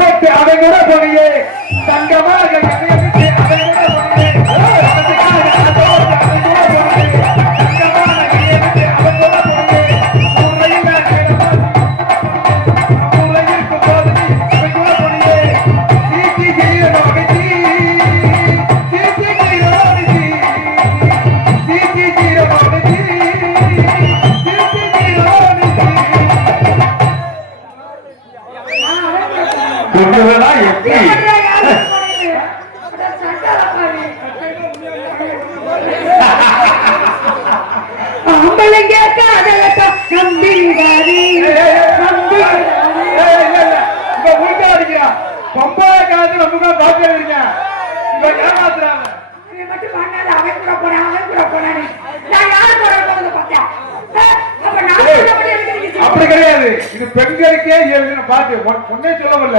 போட்டு அவன் கூட போனியே தங்கமாக அவன் கூட அப்படி கிடையாது. இது பெண்களுக்கே பாட்டு பொண்ணே சொல்லவில்லை.